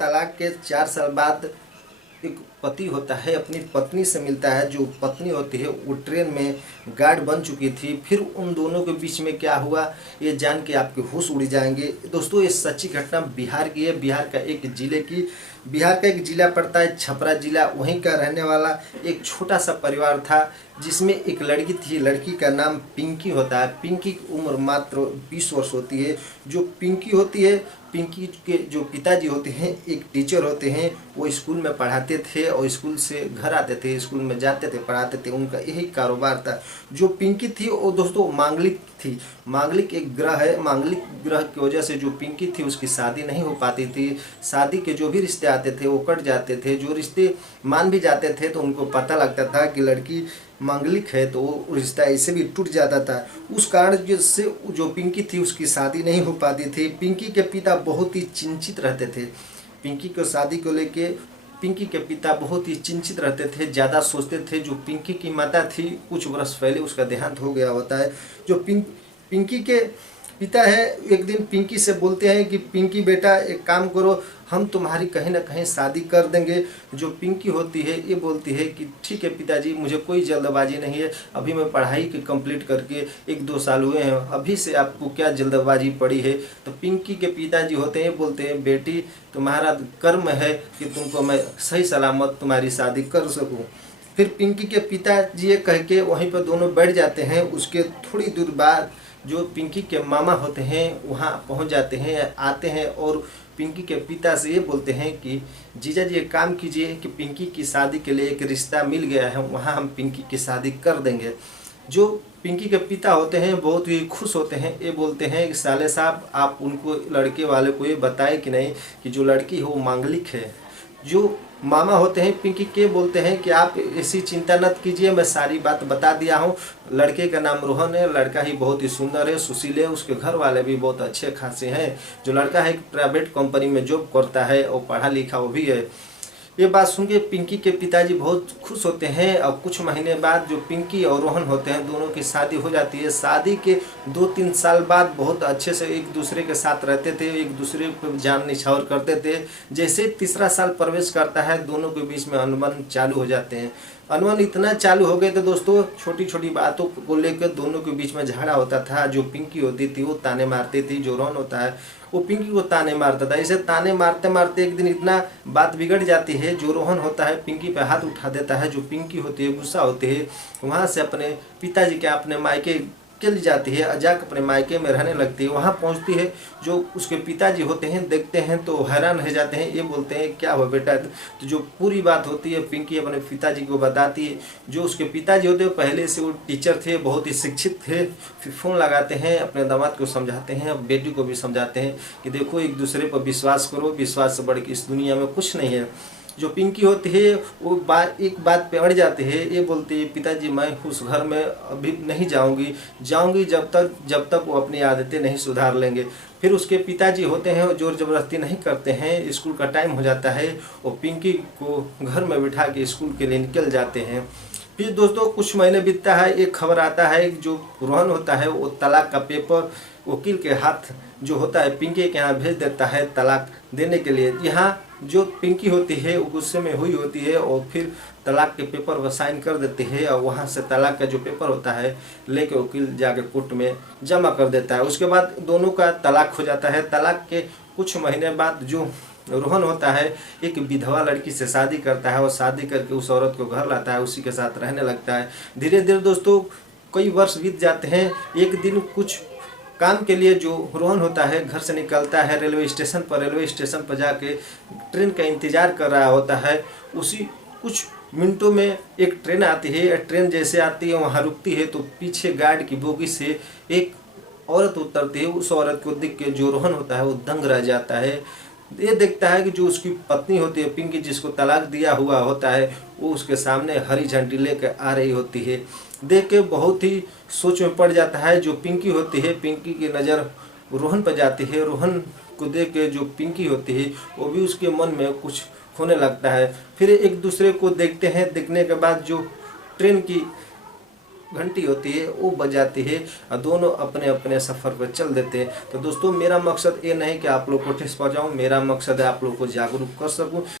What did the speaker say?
तलाक के 4 साल बाद एक पति होता है अपनी पत्नी से मिलता है। जो पत्नी होती है वो ट्रेन में गार्ड बन चुकी थी। फिर उन दोनों के बीच में क्या हुआ ये जान के आपके होश उड़ जाएंगे। दोस्तों, ये सच्ची घटना बिहार की है। बिहार का एक जिला पड़ता है छपरा जिला। वहीं का रहने वाला एक छोटा सा परिवार था जिसमें एक लड़की थी। लड़की का नाम पिंकी होता है। पिंकी की उम्र मात्र 20 वर्ष होती है। जो पिंकी होती है, पिंकी के जो पिताजी होते हैं एक टीचर होते हैं। वो स्कूल में पढ़ाते थे और स्कूल से घर आते थे, स्कूल में जाते थे, पढ़ाते थे। उनका यही कारोबार था। जो पिंकी थी वो दोस्तों मांगलिक थी। मांगलिक एक ग्रह है। मांगलिक ग्रह की वजह से जो पिंकी थी उसकी शादी नहीं हो पाती थी। शादी के जो भी रिश्ते आते थे वो कट जाते थे। जो रिश्ते मान भी जाते थे तो उनको पता लगता था कि लड़की मांगलिक है तो वो रिश्ता ऐसे भी टूट जाता था। उस कारण से जो पिंकी थी उसकी शादी नहीं हो पाती थी। पिंकी के पिता बहुत ही चिंतित रहते थे। पिंकी को शादी को लेके पिंकी के पिता बहुत ही चिंतित रहते थे, ज़्यादा सोचते थे। जो पिंकी की माता थी कुछ वर्ष पहले उसका देहांत हो गया होता है। जो पिंकी के पिता है एक दिन पिंकी से बोलते हैं कि पिंकी बेटा एक काम करो, हम तुम्हारी कहीं ना कहीं शादी कर देंगे। जो पिंकी होती है ये बोलती है कि ठीक है पिताजी, मुझे कोई जल्दबाजी नहीं है। अभी मैं पढ़ाई की कंप्लीट करके 1-2 साल हुए हैं, अभी से आपको क्या जल्दबाजी पड़ी है। तो पिंकी के पिताजी होते हैं बोलते हैं बेटी तुम्हारा कर्म है कि तुमको मैं सही सलामत तुम्हारी शादी कर सकूँ। फिर पिंकी के पिताजी ये कह के वहीं पर दोनों बैठ जाते हैं। उसके थोड़ी दूर बाद जो पिंकी के मामा होते हैं वहाँ पहुँच जाते हैं, आते हैं और पिंकी के पिता से ये बोलते हैं कि जीजा जी एक काम कीजिए कि पिंकी की शादी के लिए एक रिश्ता मिल गया है, वहाँ हम पिंकी की शादी कर देंगे। जो पिंकी के पिता होते हैं बहुत ही खुश होते हैं। ये बोलते हैं कि साले साहब आप उनको लड़के वाले को ये बताए कि नहीं कि जो लड़की है वो मांगलिक है। जो मामा होते हैं पिंकी के बोलते हैं कि आप ऐसी चिंता मत कीजिए, मैं सारी बात बता दिया हूँ। लड़के का नाम रोहन है, लड़का ही बहुत ही सुंदर है, सुशील है, उसके घर वाले भी बहुत अच्छे खासे हैं। जो लड़का है एक प्राइवेट कंपनी में जॉब करता है और पढ़ा लिखा वो भी है। ये बात सुन के पिंकी के पिताजी बहुत खुश होते हैं। और कुछ महीने बाद जो पिंकी और रोहन होते हैं दोनों की शादी हो जाती है। शादी के 2-3 साल बाद बहुत अच्छे से एक दूसरे के साथ रहते थे, एक दूसरे पर जान निछावर करते थे। जैसे तीसरा साल प्रवेश करता है दोनों के बीच में अनबन चालू हो जाते हैं। अनबन इतना चालू हो गए थे दोस्तों, छोटी छोटी बातों को लेकर दोनों के बीच में झगड़ा होता था। जो पिंकी होती थी वो ताने मारती थी, जो रोहन होता है वो पिंकी को ताने मारता था। इसे ताने मारते मारते एक दिन इतना बात बिगड़ जाती है, जो रोहन होता है पिंकी पे हाथ उठा देता है। जो पिंकी होती है गुस्सा होती है, वहाँ से अपने पिताजी के अपने मायके चली जाती है, जाकर अपने मायके में रहने लगती है। वहाँ पहुँचती है, जो उसके पिताजी होते हैं देखते हैं तो हैरान रह जाते हैं। ये बोलते हैं क्या हुआ बेटा। तो जो पूरी बात होती है पिंकी अपने पिताजी को बताती है। जो उसके पिताजी होते हैं पहले से वो टीचर थे, बहुत ही शिक्षित थे। फिर फ़ोन लगाते हैं, अपने दामाद को समझाते हैं, बेटी को भी समझाते हैं कि देखो एक दूसरे पर विश्वास करो, विश्वास से बढ़ के इस दुनिया में कुछ नहीं है। जो पिंकी होती है वो एक बात पे अड़ जाते हैं। ये बोलती है पिताजी मैं उस घर में अभी नहीं जाऊंगी जब तक वो अपनी आदतें नहीं सुधार लेंगे। फिर उसके पिताजी होते हैं जोर जबरदस्ती नहीं करते हैं। स्कूल का टाइम हो जाता है और पिंकी को घर में बिठा के स्कूल के लिए निकल जाते हैं। फिर दोस्तों कुछ महीने बीतता है, एक खबर आता है जो रोहन होता है वो तलाक का पेपर वकील के हाथ जो होता है पिंकी के यहाँ भेज देता है तलाक देने के लिए। यहाँ जो पिंकी होती है वो गुस्से में हुई होती है और फिर तलाक के पेपर वो साइन कर देते हैं और वहाँ से तलाक का जो पेपर होता है लेके वकील जाके कोर्ट में जमा कर देता है। उसके बाद दोनों का तलाक हो जाता है। तलाक के कुछ महीने बाद जो रोहन होता है एक विधवा लड़की से शादी करता है और शादी करके उस औरत को घर लाता है, उसी के साथ रहने लगता है। धीरे धीरे दोस्तों कई वर्ष बीत जाते हैं। एक दिन कुछ काम के लिए जो रोहन होता है घर से निकलता है रेलवे स्टेशन पर जाके ट्रेन का इंतज़ार कर रहा होता है। उसी कुछ मिनटों में एक ट्रेन आती है। ट्रेन जैसे आती है वहाँ रुकती है तो पीछे गार्ड की बोगी से एक औरत उतरती है। उस औरत को देख के जो रोहन होता है वो दंग रह जाता है। ये देखता है कि जो उसकी पत्नी होती है पिंकी, जिसको तलाक दिया हुआ होता है, वो उसके सामने हरी झंडी लेकर आ रही होती है। देख के बहुत ही सोच में पड़ जाता है। जो पिंकी होती है पिंकी की नज़र रोहन पर जाती है। रोहन को देख के जो पिंकी होती है वो भी उसके मन में कुछ होने लगता है। फिर एक दूसरे को देखते हैं। देखने के बाद जो ट्रेन की घंटी होती है वो बजाती है और दोनों अपने अपने सफ़र पर चल देते हैं। तो दोस्तों मेरा मकसद ये नहीं कि आप लोग को ठेस पहुँचाऊँ, मेरा मकसद है आप लोग को जागरूक कर सकूँ।